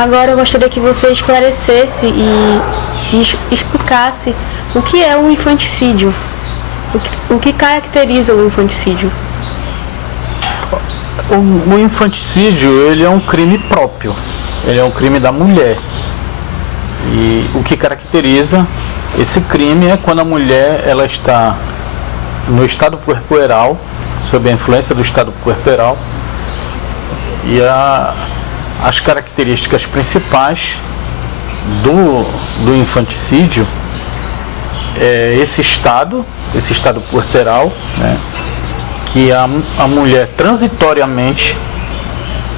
Agora eu gostaria que você esclarecesse e explicasse o que é o infanticídio, o que caracteriza o infanticídio. O infanticídio, ele é um crime próprio, ele é um crime da mulher. E o que caracteriza esse crime é quando a mulher ela está no estado puerperal, sob a influência do estado puerperal, e as características principais do infanticídio é esse estado puerperal, né, que a mulher transitoriamente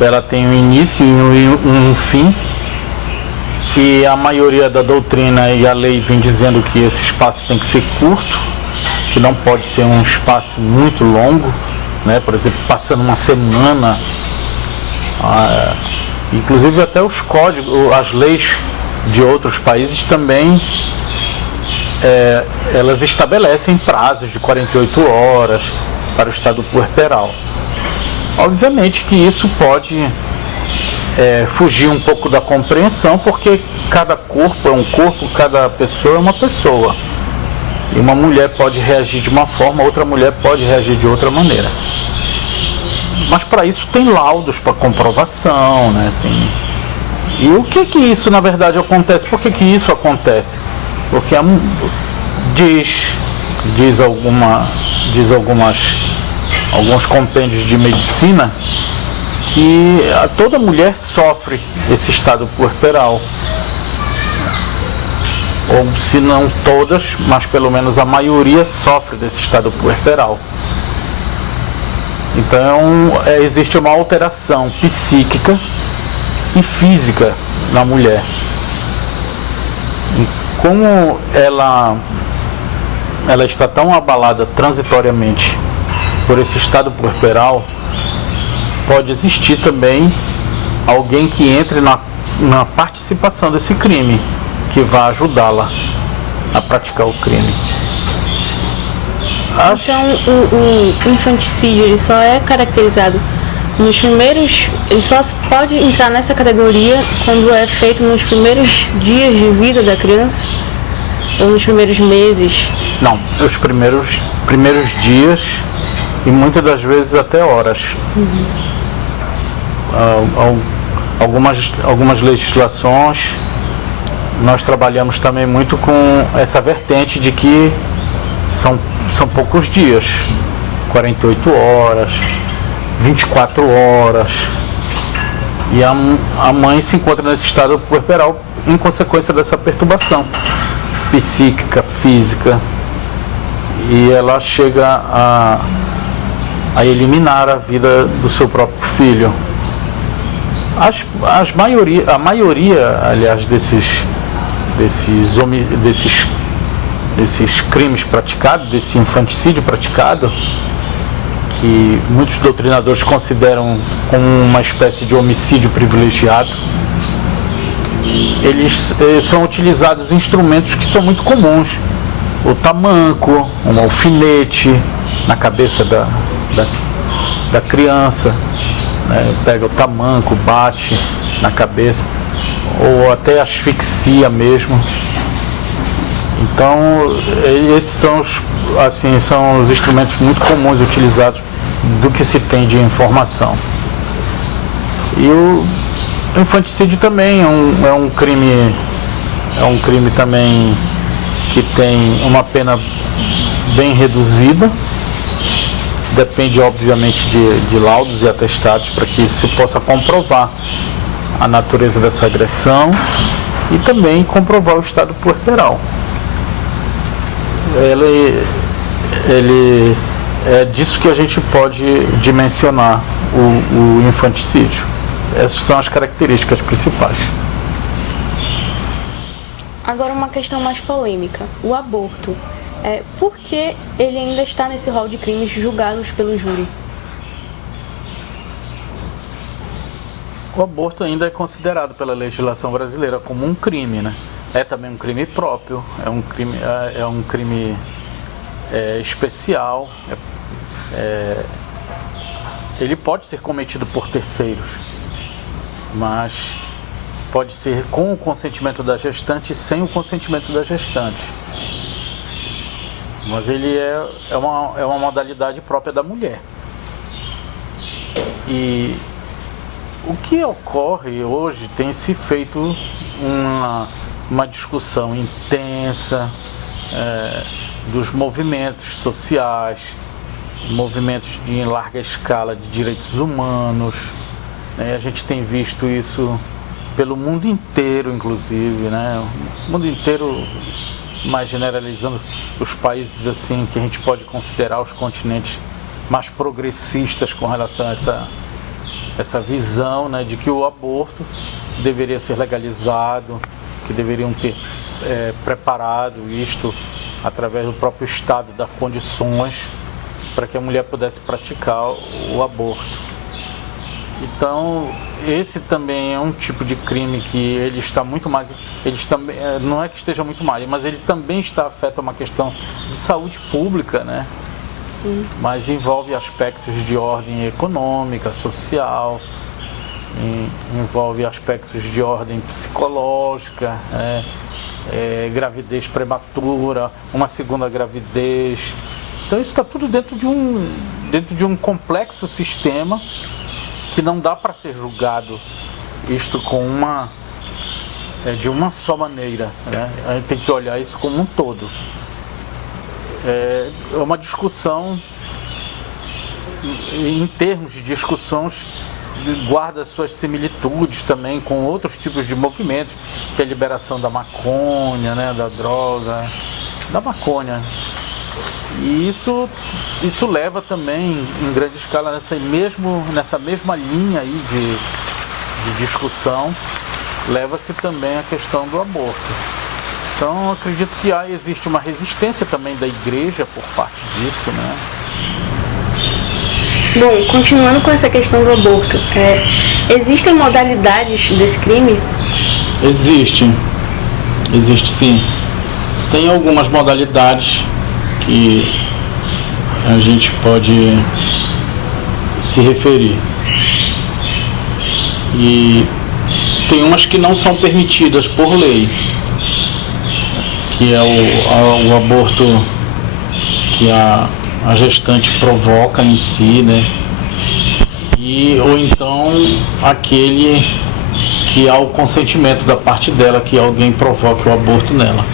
ela tem um início e um fim, e a maioria da doutrina e a lei vem dizendo que esse espaço tem que ser curto, que não pode ser um espaço muito longo, né? Por exemplo, passando uma semana, inclusive até os códigos, as leis de outros países também, elas estabelecem prazos de 48 horas para o estado puerperal. Obviamente que isso pode fugir um pouco da compreensão, porque cada corpo é um corpo, cada pessoa é uma pessoa. E uma mulher pode reagir de uma forma, outra mulher pode reagir de outra maneira. Mas para isso tem laudos para comprovação, né? E o que isso na verdade acontece? Por que isso acontece? Porque alguns compêndios de medicina que toda mulher sofre esse estado puerperal. Ou se não todas, mas pelo menos a maioria sofre desse estado puerperal. Então existe uma alteração psíquica e física na mulher. E como ela está tão abalada transitoriamente por esse estado puerperal, pode existir também alguém que entre na participação desse crime, que vai ajudá-la a praticar o crime. Então o infanticídio ele só é caracterizado nos primeiros, ele só pode entrar nessa categoria quando é feito nos primeiros dias de vida da criança ou nos primeiros meses? Não, os primeiros dias e muitas das vezes até horas. Algumas legislações nós trabalhamos também muito com essa vertente de que são poucos dias, 48 horas, 24 horas, e a mãe se encontra nesse estado puerperal em consequência dessa perturbação psíquica, física, e ela chega a eliminar a vida do seu próprio filho. A maioria, aliás, desses crimes praticados, desse infanticídio praticado, que muitos doutrinadores consideram como uma espécie de homicídio privilegiado, eles são utilizados instrumentos que são muito comuns. O tamanco, um alfinete na cabeça da criança, né? Pega o tamanco, bate na cabeça, ou até asfixia mesmo. Então, esses são os instrumentos muito comuns utilizados do que se tem de informação. E o infanticídio também é um crime também que tem uma pena bem reduzida. Depende, obviamente, de laudos e atestados para que se possa comprovar a natureza dessa agressão e também comprovar o estado puerperal. Ele é disso que a gente pode dimensionar o infanticídio. Essas são as características principais. Agora uma questão mais polêmica, o aborto. Por que ele ainda está nesse rol de crimes julgados pelo júri? O aborto ainda é considerado pela legislação brasileira como um crime, né? É também um crime próprio, é um crime especial. Ele pode ser cometido por terceiros, mas pode ser com o consentimento da gestante e sem o consentimento da gestante. Mas ele é uma modalidade própria da mulher. E o que ocorre hoje tem se feito uma discussão intensa dos movimentos sociais, movimentos em larga escala de direitos humanos. A gente tem visto isso pelo mundo inteiro, inclusive, né? O mundo inteiro, mais generalizando os países assim que a gente pode considerar os continentes mais progressistas com relação a essa visão, né, de que o aborto deveria ser legalizado, que deveriam ter preparado isto através do próprio Estado, dar condições para que a mulher pudesse praticar o aborto. Então, esse também é um tipo de crime que ele está muito mais, não é que esteja muito mais, mas ele também está afeto a uma questão de saúde pública, né? Sim. Mas envolve aspectos de ordem econômica, social, envolve aspectos de ordem psicológica, gravidez prematura, uma segunda gravidez. Então isso está tudo dentro de um complexo sistema que não dá para ser julgado isto de uma só maneira, né? A gente tem que olhar isso como um todo. É uma discussão, em termos de discussões, guarda suas similitudes também com outros tipos de movimentos, que é a liberação da maconha, né, da droga, da maconha. E isso leva também, em grande escala, nessa mesma linha aí de discussão, leva-se também a questão do aborto. Então, eu acredito que existe uma resistência também da igreja por parte disso, né? Bom, continuando com essa questão do aborto, existem modalidades desse crime? Existe sim. Tem algumas modalidades que a gente pode se referir. E tem umas que não são permitidas por lei, que é o aborto que a gestante provoca em si, né? Ou então aquele que há o consentimento da parte dela, que alguém provoque o aborto nela.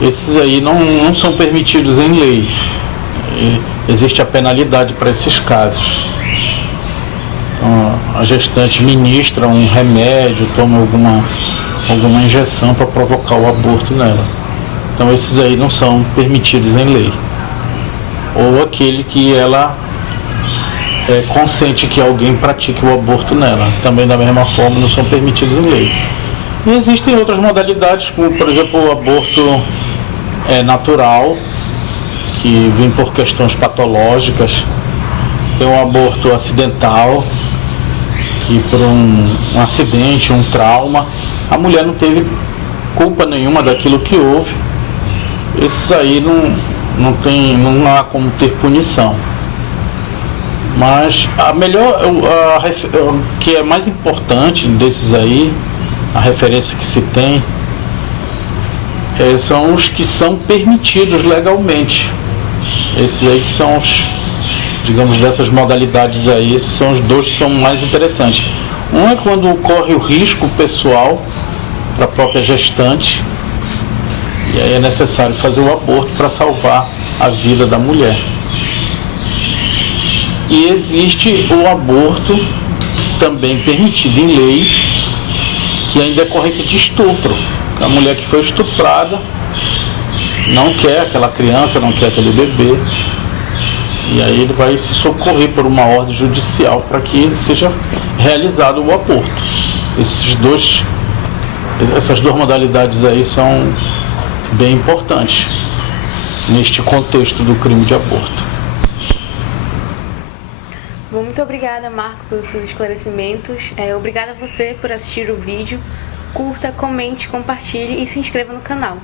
Esses aí não são permitidos em lei. Existe a penalidade para esses casos. Então, a gestante ministra um remédio, toma alguma injeção para provocar o aborto nela. Então esses aí não são permitidos em lei. Ou aquele que ela consente que alguém pratique o aborto nela. Também da mesma forma não são permitidos em lei. E existem outras modalidades, como por exemplo o aborto natural, que vem por questões patológicas. Tem o aborto acidental, que por um acidente, um trauma, a mulher não teve culpa nenhuma daquilo que houve. Esses aí não há como ter punição. Mas o que é mais importante desses aí, a referência que se tem, são os que são permitidos legalmente. Esses aí que são digamos, dessas modalidades aí, esses são os dois que são mais interessantes. Um é quando ocorre o risco pessoal para a própria gestante, e aí é necessário fazer o aborto para salvar a vida da mulher. E existe o aborto também permitido em lei, que é em decorrência de estupro. A mulher que foi estuprada não quer aquela criança, não quer aquele bebê, e aí ele vai se socorrer por uma ordem judicial para que seja realizado o aborto. Essas duas modalidades aí são bem importantes neste contexto do crime de aborto. Bom, muito obrigada, Marco, pelos seus esclarecimentos. Obrigada a você por assistir o vídeo. Curta, comente, compartilhe e se inscreva no canal.